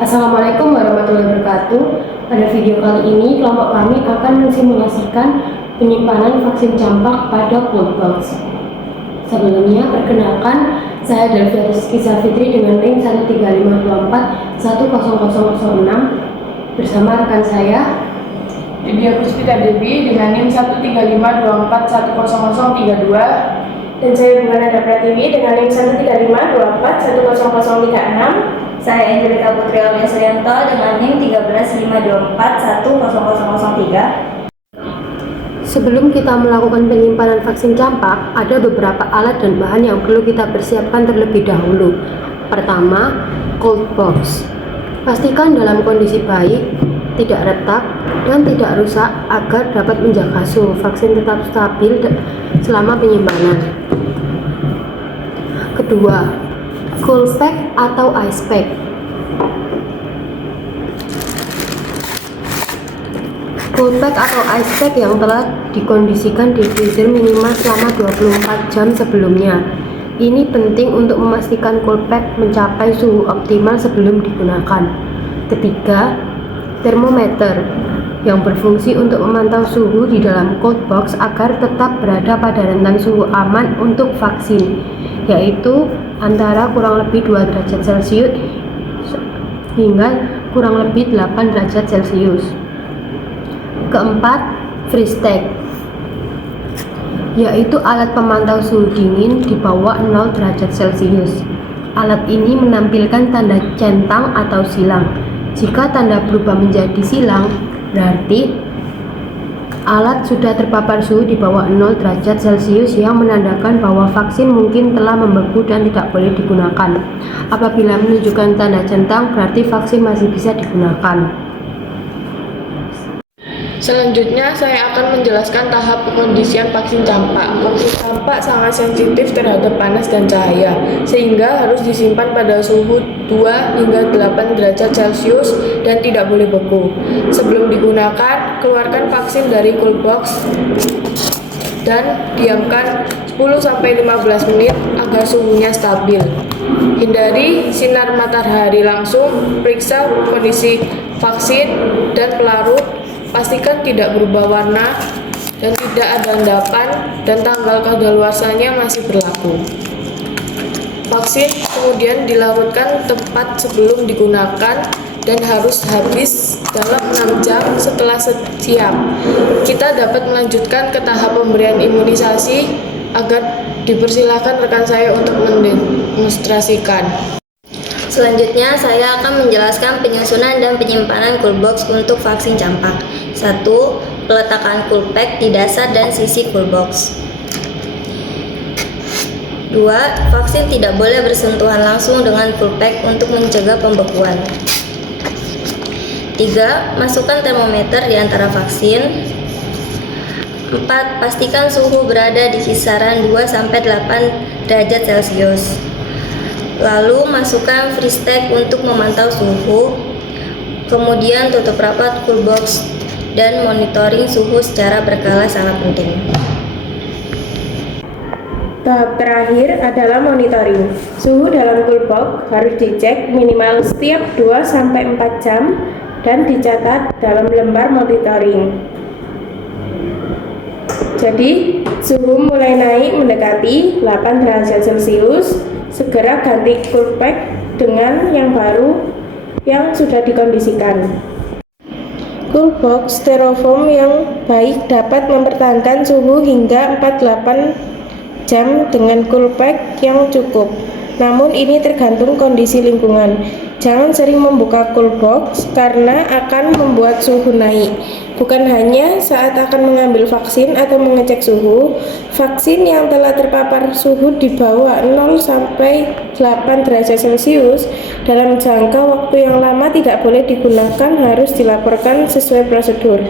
Assalamualaikum warahmatullahi wabarakatuh. Pada video kali ini, kelompok kami akan mensimulasikan penyimpanan vaksin campak pada cold box. Sebelumnya, perkenalkan, saya Delvia Rizky Safitri dengan NIM 13524-10006 bersama rekan saya Widya Puspita Dewi dengan NIM 13524-10032 dan saya Bunga Pratiwi dengan NIM 13524-10036. Saya Angelika Putri Aulia Suryanto dengan NIM 13524-10003. Sebelum kita melakukan penyimpanan vaksin campak, ada beberapa alat dan bahan yang perlu kita persiapkan terlebih dahulu. Pertama, cold box. Pastikan dalam kondisi baik, tidak retak, dan tidak rusak agar dapat menjaga suhu vaksin tetap stabil selama penyimpanan. Kedua, cool pack atau ice pack. Cool pack atau ice pack yang telah dikondisikan di freezer minimal selama 24 jam sebelumnya. Ini penting untuk memastikan cool pack mencapai suhu optimal sebelum digunakan. Ketiga, termometer yang berfungsi untuk memantau suhu di dalam cold box agar tetap berada pada rentang suhu aman untuk vaksin, yaitu antara kurang lebih 2 derajat Celcius hingga kurang lebih 8 derajat Celcius. Keempat, freeze tag, yaitu alat pemantau suhu dingin di bawah 0 derajat Celcius. Alat ini menampilkan tanda centang atau silang. Jika tanda berubah menjadi silang, berarti alat sudah terpapar suhu di bawah 0 derajat Celcius yang menandakan bahwa vaksin mungkin telah membeku dan tidak boleh digunakan. Apabila menunjukkan tanda centang, berarti vaksin masih bisa digunakan. Selanjutnya, saya akan menjelaskan tahap pengondisian vaksin campak. Vaksin campak sangat sensitif terhadap panas dan cahaya, sehingga harus disimpan pada suhu 2 hingga 8 derajat Celcius dan tidak boleh beku. Sebelum digunakan, keluarkan vaksin dari cold box dan diamkan 10-15 menit agar suhunya stabil. Hindari sinar matahari langsung, periksa kondisi vaksin dan pelarut. Pastikan tidak berubah warna dan tidak ada endapan dan tanggal kadaluarsanya masih berlaku. Vaksin kemudian dilarutkan tepat sebelum digunakan dan harus habis dalam 6 jam setelah siap. Kita dapat melanjutkan ke tahap pemberian imunisasi agar dipersilakan rekan saya untuk mendemonstrasikan. Selanjutnya, saya akan menjelaskan penyusunan dan penyimpanan cool box untuk vaksin campak. 1. Peletakan cool pack di dasar dan sisi cool box. 2. Vaksin tidak boleh bersentuhan langsung dengan cool pack untuk mencegah pembekuan. 3. Masukkan termometer di antara vaksin. 4. Pastikan suhu berada di kisaran 2-8 derajat Celcius. Lalu masukkan freeze tag untuk memantau suhu. Kemudian tutup rapat cool box dan monitoring suhu secara berkala sangat penting. Tahap terakhir adalah monitoring. Suhu dalam cool box harus dicek minimal setiap 2-4 jam dan dicatat dalam lembar monitoring. Jadi, suhu mulai naik mendekati 8 derajat Celcius, segera ganti cool pack dengan yang baru yang sudah dikondisikan. Cool box styrofoam yang baik dapat mempertahankan suhu hingga 48 jam dengan cool pack yang cukup. Namun ini tergantung kondisi lingkungan. Jangan sering membuka cool box karena akan membuat suhu naik. Bukan hanya saat akan mengambil vaksin atau mengecek suhu, vaksin yang telah terpapar suhu di bawah 0-8 derajat Celcius dalam jangka waktu yang lama tidak boleh digunakan, harus dilaporkan sesuai prosedur.